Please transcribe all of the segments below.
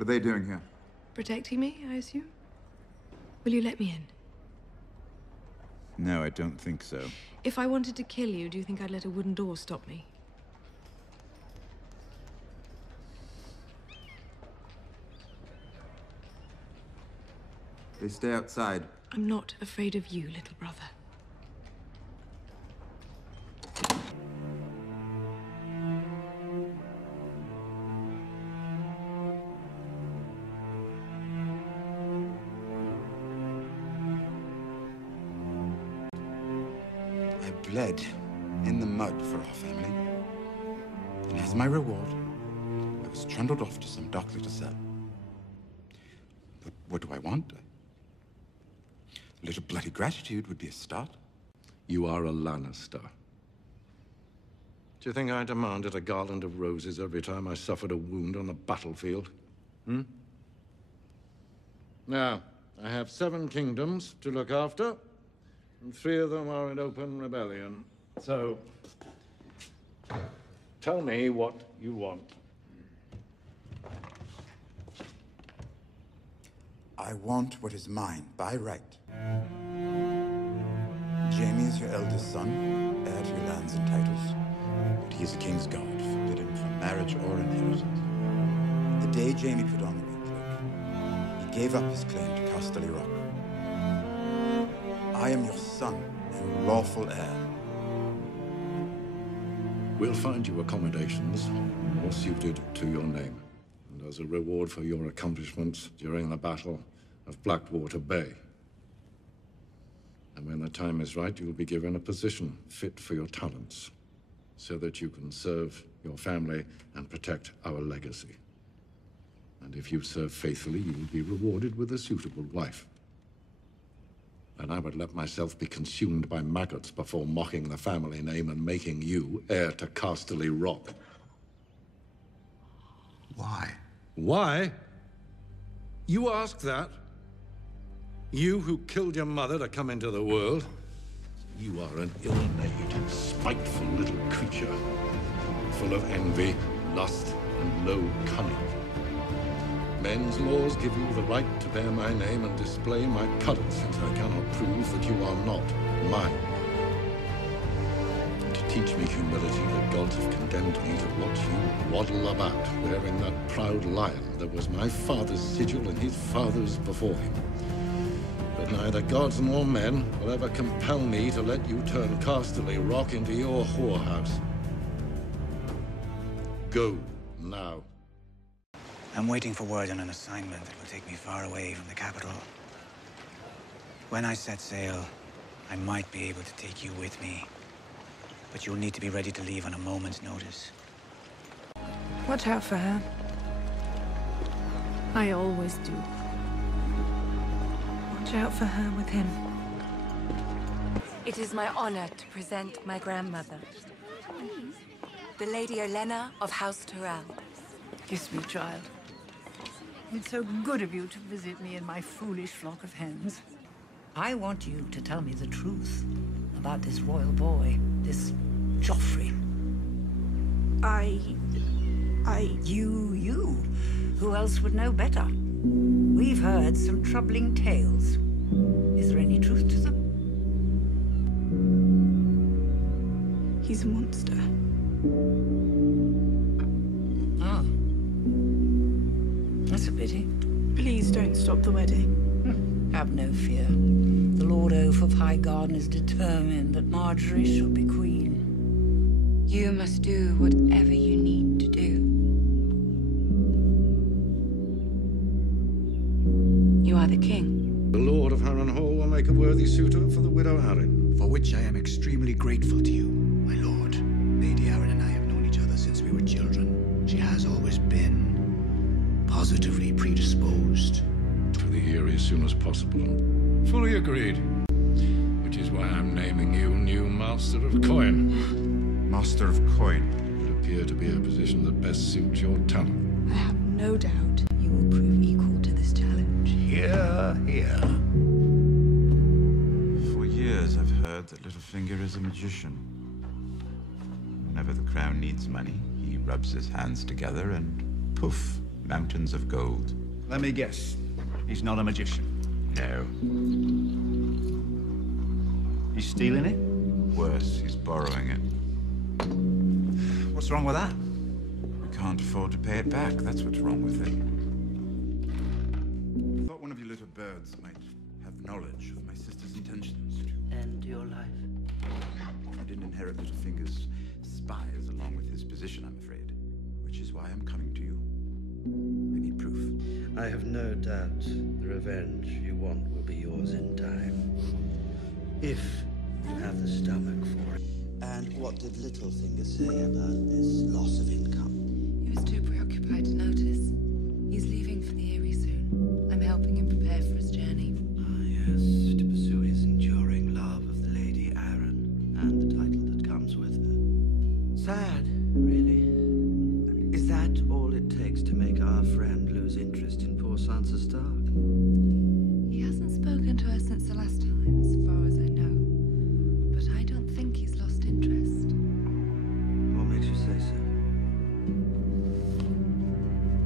What are they doing here? Protecting me, I assume? Will you let me in? No, I don't think so. If I wanted to kill you, do you think I'd let a wooden door stop me? They stay outside. I'm not afraid of you, little brother. I bled in the mud for our family. And as my reward, I was trundled off to some dark little cell. But what do I want? A little bloody gratitude would be a start. You are a Lannister. Do you think I demanded a garland of roses every time I suffered a wound on the battlefield? Hmm? Now, I have 7 kingdoms to look after, and 3 of them are in open rebellion. So, tell me what you want. I want what is mine by right. Jaime is your eldest son, heir to your lands and titles. But he is a king's guard, forbidden from marriage or inheritance. The day Jaime put on the red cloak, he gave up his claim to Casterly Rock. I am your son and lawful heir. We'll find you accommodations more suited to your name. And as a reward for your accomplishments during the Battle of Blackwater Bay. And when the time is right, you'll be given a position fit for your talents, so that you can serve your family and protect our legacy. And if you serve faithfully, you will be rewarded with a suitable wife. And I would let myself be consumed by maggots before mocking the family name and making you heir to Casterly Rock. Why? Why? You ask that? You who killed your mother to come into the world? You are an ill-made, spiteful little creature, full of envy, lust, and low cunning. Men's laws give you the right to bear my name and display my colours, since I cannot prove that you are not mine. To teach me humility, the gods have condemned me to watch you waddle about, wearing that proud lion that was my father's sigil and his father's before him. But neither gods nor men will ever compel me to let you turn Casterly Rock into your whorehouse. Go, now. I'm waiting for word on an assignment that will take me far away from the capital. When I set sail, I might be able to take you with me. But you'll need to be ready to leave on a moment's notice. Watch out for her. I always do. Watch out for her with him. It is my honor to present my grandmother, the Lady Olenna of House Tyrell. Kiss me, child. It's so good of you to visit me and my foolish flock of hens. I want you to tell me the truth about this royal boy, this Joffrey. You. Who else would know better? We've heard some troubling tales. Is there any truth to them? He's a monster. Ah. That's a pity. Please don't stop the wedding. Have no fear. The Lord Oaf of Highgarden is determined that Marjorie shall be queen. You must do whatever you need to do. You are the king. The Lord of Harrenhal will make a worthy suitor for the widow Arryn. For which I am extremely grateful to you, my lord. Lady Arryn and I have known each other since we were children. She has always been positively predisposed. To the Eyrie as soon as possible. Fully agreed. Which is why I'm naming you new Master of Coin. Master of Coin. It would appear to be a position that best suits your talent. I have no doubt you will prove equal to this challenge. Hear, hear. For years I've heard that Littlefinger is a magician. Whenever the crown needs money, he rubs his hands together and poof, Mountains of gold. Let me guess. He's not a magician. No. He's stealing it? Worse, he's borrowing it. What's wrong with that? We can't afford to pay it back. That's what's wrong with it. I thought one of you little birds might have knowledge of my sister's intentions to End your life. I didn't inherit Littlefinger's spies along with his position, I'm afraid. Which is why I'm coming to you. I need proof. I have no doubt the revenge you want will be yours in time. If you have the stomach for it. And what did Littlefinger say about this loss of income? He was too preoccupied to notice. He's leaving for the Eyrie soon. I'm helping him prepare for his journey. Ah, yes, to pursue his enduring love of the Lady Arryn and the title that comes with her. Sad, really. Is that all it takes to make our friend lose interest in poor Sansa Stark? He hasn't spoken to her since the last time, as far as I know. But I don't think he's lost interest. What makes you say so?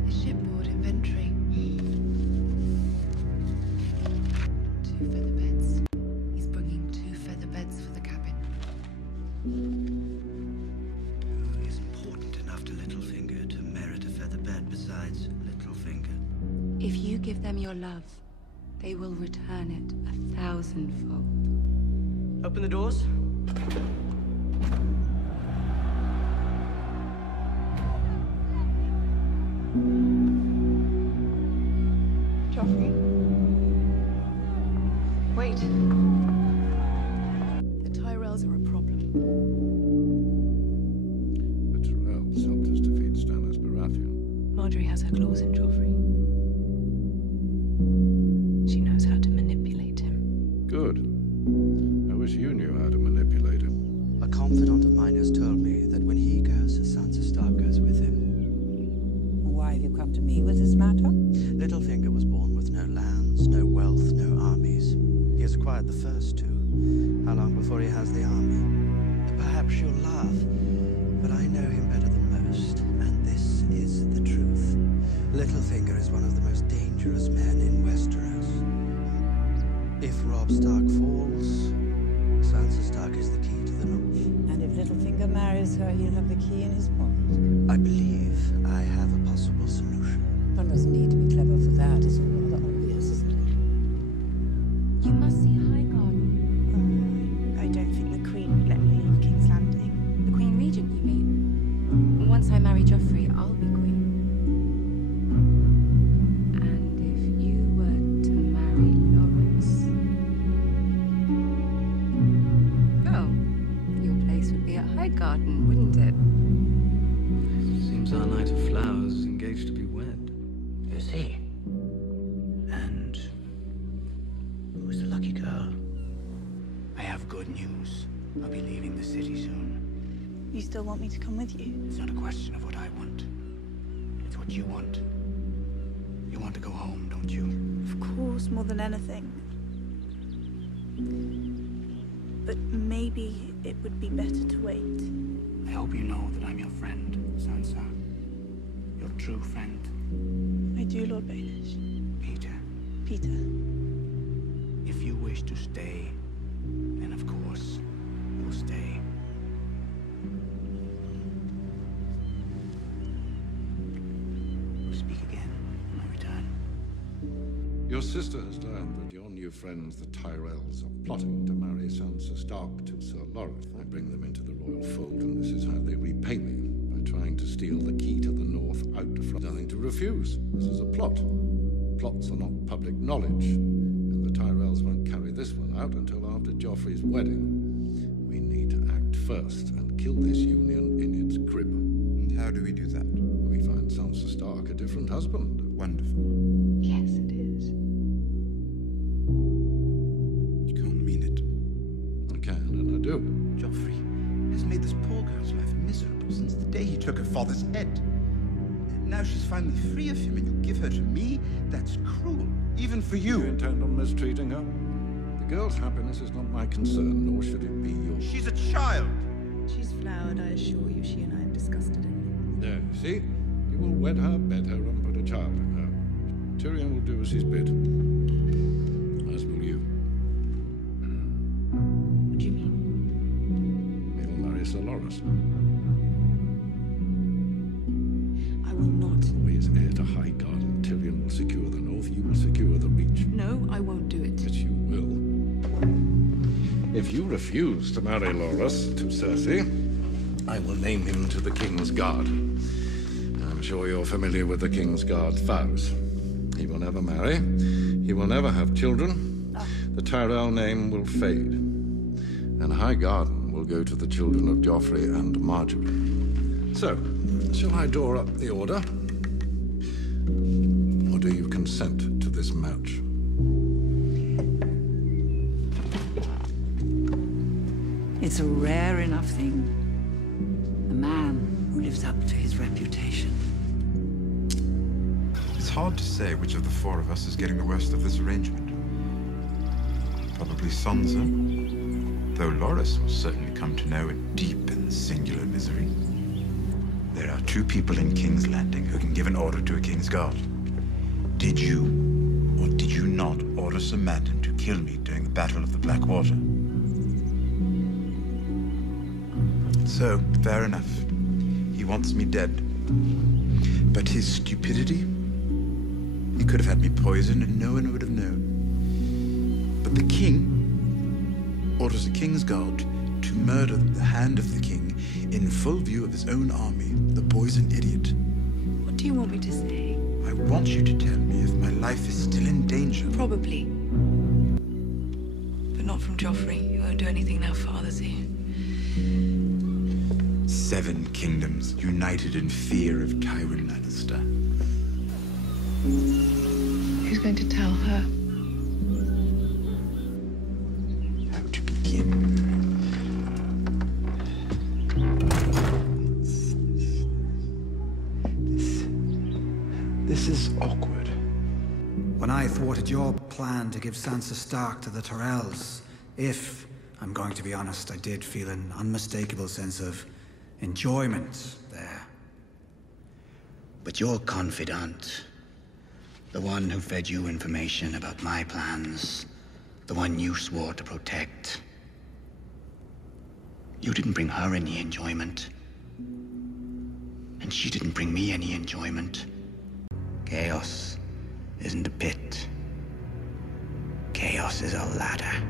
His shipboard inventory. 2 feather beds. He's bringing 2 feather beds for the cabin. Who is important enough to Littlefinger to merit a feather bed besides Littlefinger? If you give them your love, they will return it 1,000-fold. Open the doors. Joffrey? Wait. The Tyrells are a problem. Betrayals helped us defeat Stannis Baratheon. Marjorie has her claws in Joffrey. She knows how to manipulate him. Good. I wish you knew how to manipulate him. A confidant of mine has told me that when he goes, Sansa Stark goes with him. Why have you come to me with this matter? Littlefinger was born with no lands, no wealth, no armies. He has acquired the first 2. How long before he has the army? Perhaps you'll laugh, but I know him better than most, and this is the truth. Littlefinger is one of the most dangerous men in Westeros. If Robb Stark falls, Sansa Stark is the key to the north. And if Littlefinger marries her, he'll have the key in his pocket. I believe I have a possible solution. One doesn't need to be clever for that. It's all rather obvious, isn't it? You must see Highgarden. I don't think the Queen would let me leave King's Landing. The Queen Regent, you mean? Once I marry Joffrey, I'll be queen. And if you were to marry Lawrence... Oh, your place would be at Highgarden, wouldn't it? Seems our Knight of Flowers is engaged to be wed. Is he? And who's the lucky girl? I have good news. I'll be leaving the city soon. You still want me to come with you? It's not a question of what I want. It's what you want. You want to go home, don't you? Of course, more than anything. But maybe it would be better to wait. I hope you know that I'm your friend, Sansa. Your true friend. I do, Lord Baelish. Peter. Peter. If you wish to stay, then of course, you'll stay. We'll speak again when I return. Your sister has learned that your new friends, the Tyrells, are plotting to marry Sansa Stark to Sir Loreth. I bring them into the royal fold, and this is how they repay me, by trying to steal the key to the north out from nothing to refuse. This is a plot. Plots are not public knowledge, and the Tyrells won't carry this one out until after Joffrey's wedding. We need to act first and kill this union in its crib. And how do we do that? We find Sansa Stark a different husband. Wonderful. Yes, it is. You can't mean it. I can, and I do. Joffrey has made this poor girl's life miserable since the day he took her father's head. And now she's finally free of him, and you give her to me? That's cruel, even for You you. intend on mistreating her? The girl's happiness is not my concern, nor should it be yours. She's a child. She's flowered, I assure you. She and I have discussed it. There, you see? You will wed her, bed her, and put a a child in her. Tyrion will do as he's bid. As will you. What do you mean? He'll marry Sir Loras. I will not. He is heir to High Garden. Tyrion will secure the north. You will secure the Reach. No, I won't do it. Yes, you will. If you refuse to marry Loras to Cersei, I will name him to the King's Guard. I'm sure you're familiar with the King's Guard's vows. He will never marry. He will never have children. The Tyrell name will fade. And High Garden will go to the children of Joffrey and Marjorie. So, shall I draw up the order? Or do you consent to this match? It's a rare enough thing. A man who lives up to his reputation. It's hard to say which of the four of us is getting the worst of this arrangement. Probably Sansa, though Loras will certainly come to know a deep and singular misery. There are two people in King's Landing who can give an order to a King's Guard. Did you, or did you not, order Sir Mandan to kill me during the Battle of the Blackwater? So, fair enough. He wants me dead. But his stupidity? He could have had me poisoned and no one would have known. But the king orders a King's Guard to murder the Hand of the King in full view of his own army, the poisoned idiot. What do you want me to say? I want you to tell me if my life is still in danger. Probably. But not from Joffrey. You won't do anything now Father's here. 7 kingdoms united in fear of Tywin Lannister. Who's going to tell her? How to begin? This is awkward. When I thwarted your plan to give Sansa Stark to the Tyrells, if, I'm going to be honest, I did feel an unmistakable sense of enjoyment there. But your confidant, the one who fed you information about my plans, the one you swore to protect, you didn't bring her any enjoyment. And she didn't bring me any enjoyment. Chaos isn't a pit. Chaos is a ladder.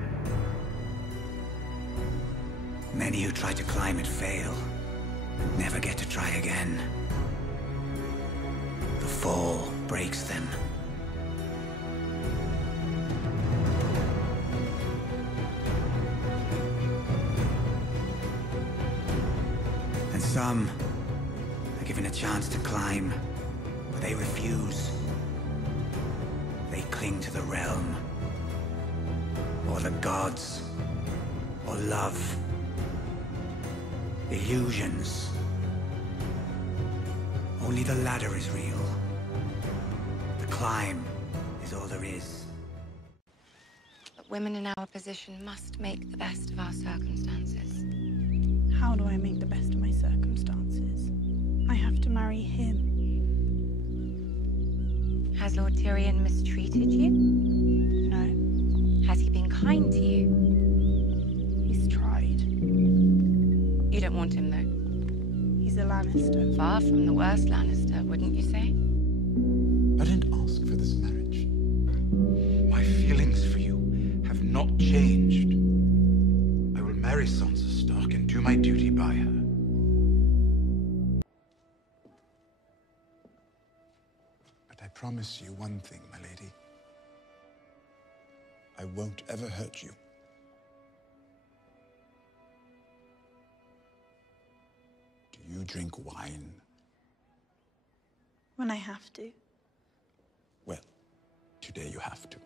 Many who try to climb it fail, and never get to try again. The fall breaks them. And some are given a chance to climb, but they refuse. They cling to the realm, or the gods, or love. Illusions. Only the ladder is real. The climb is all there is. But women in our position must make the best of our circumstances. How do I make the best of my circumstances? I have to marry him. Has Lord Tyrion mistreated you? No, Has he been kind to you? he's tried. You don't want him, though. He's a Lannister. Far from the worst Lannister, wouldn't you say? I didn't ask for this marriage. My feelings for you have not changed. I will marry Sansa Stark and do my duty by her. But I promise you one thing, my lady. I won't ever hurt you. Do you drink wine? When I have to. Well, today you have to.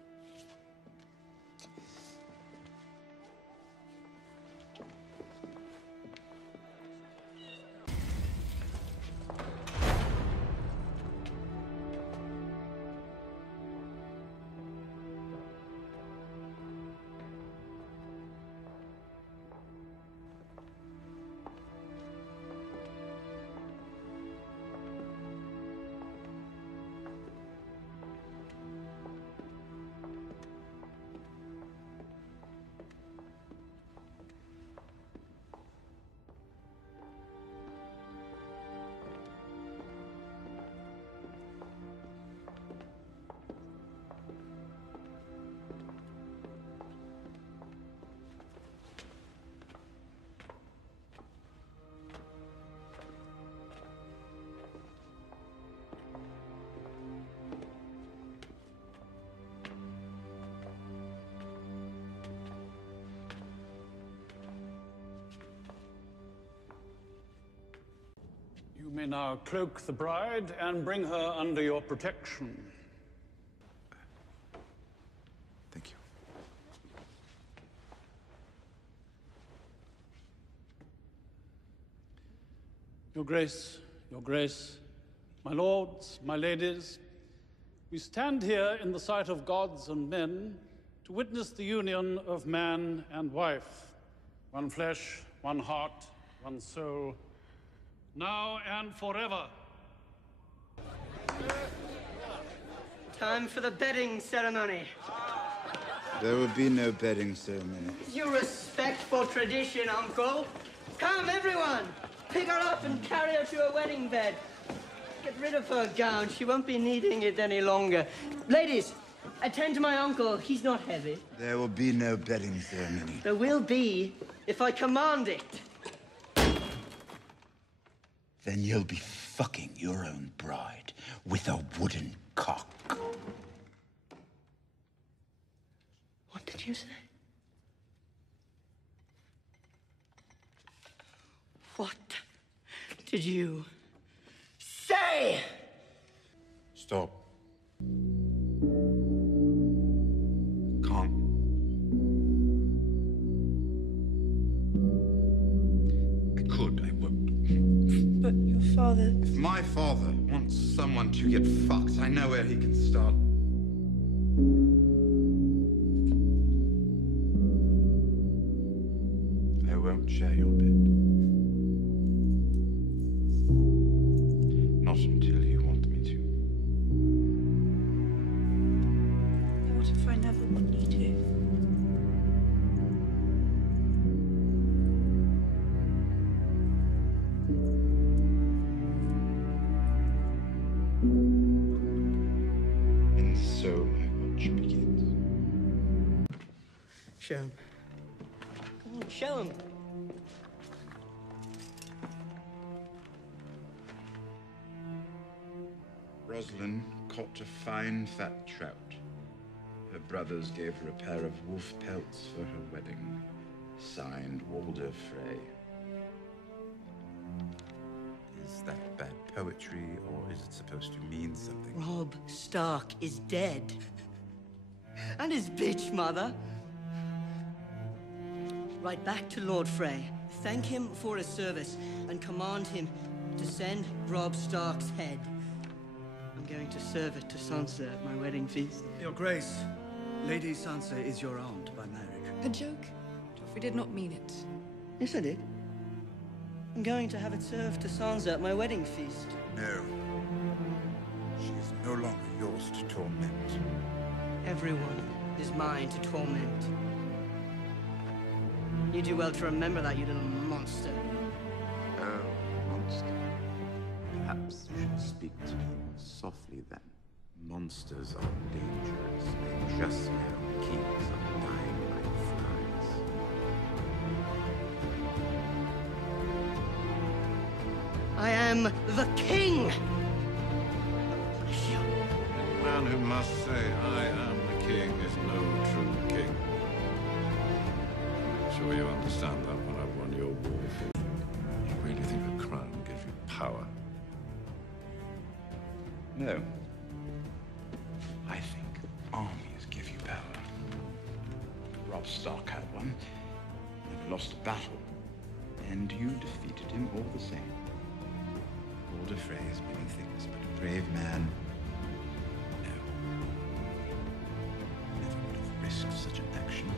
You may now cloak the bride and bring her under your protection. Thank you. Your Grace, my lords, my ladies, we stand here in the sight of gods and men to witness the union of man and wife, one flesh, one heart, one soul, now and forever. Time for the bedding ceremony. There will be no bedding ceremony. You respect for tradition, Uncle. Come, everyone! Pick her up and carry her to her wedding bed. Get rid of her gown. She won't be needing it any longer. Ladies, attend to my uncle. He's not heavy. There will be no bedding ceremony. There will be if I command it. Then you'll be fucking your own bride with a wooden cock. What did you say? What did you say? Stop. Can't. I could, I won't. But your father... If my father wants someone to get fucked, I know where he can start. I won't share your bed. Not until you want me to. What if I never want you to? And so my watch begins. Show him. Come on, show him. Rosalind caught a fine fat trout. Her brothers gave her a pair of wolf pelts for her wedding. Signed, Walder Frey. Is that bad poetry, or is it supposed to mean something? Robb Stark is dead. And his bitch mother. Write back to Lord Frey. Thank him for his service and command him to send Robb Stark's head. I'm going to serve it to Sansa at my wedding feast. Your Grace, Lady Sansa is your aunt by marriage. A joke? Joffrey did not mean it. Yes, I did. I'm going to have it served to Sansa at my wedding feast. No. She is no longer yours to torment. Everyone is mine to torment. You do well to remember that, you little monster. Oh, monster. Perhaps you should speak to me softly then. Monsters are dangerous. They just know kings are dying like flies. I am the king! The man who must say, I am the king, is no true king. I'm sure you understand that when I've won your war. You really think a crown gives you power? No. I think armies give you power. Robb Stark had one. Never lost a battle. And you defeated him all the same. Walder Frey is many things, but a brave man. No. Never would have risked such an action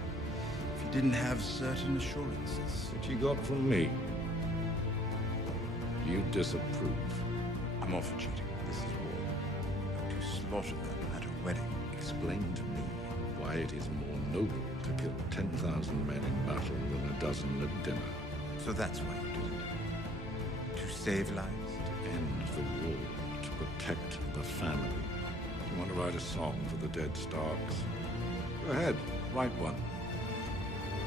if he didn't have certain assurances. Which you got from me. You disapprove. I'm off cheating. This is war. You're to slaughter them at a wedding. Explain to me why it is more noble to kill 10,000 men in battle than a dozen at dinner. So that's why you did it. To save lives? To end the war, to protect the family. You want to write a song for the dead Starks? Go ahead, write one.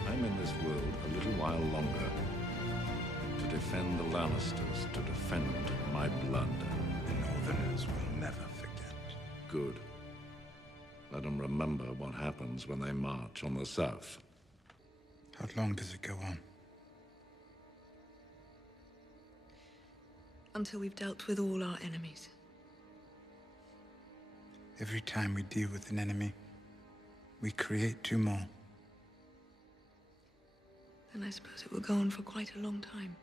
I'm in this world a little while longer. To defend the Lannisters, to defend my blood. The Northerners will never forget. Good. Let them remember what happens when they march on the south. How long does it go on? Until we've dealt with all our enemies. Every time we deal with an enemy, we create two more. Then I suppose it will go on for quite a long time.